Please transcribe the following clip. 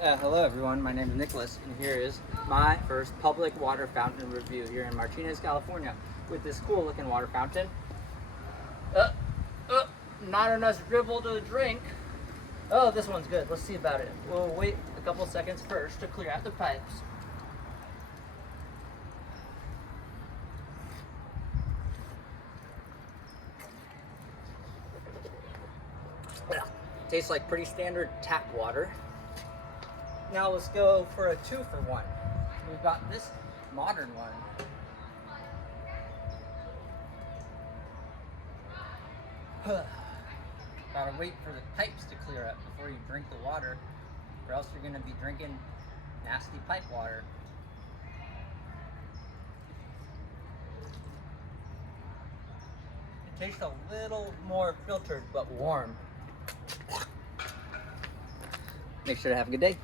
Hello everyone, my name is Nicholas, and here is my first public water fountain review here in Martinez, California, with this cool looking water fountain. Not enough dribble to drink. Oh, this one's good, let's see about it. We'll wait a couple seconds first to clear out the pipes. Tastes like pretty standard tap water. Now let's go for a 2-for-1. We've got this modern one. Gotta wait for the pipes to clear up before you drink the water, or else you're gonna be drinking nasty pipe water. It tastes a little more filtered but warm. Make sure to have a good day.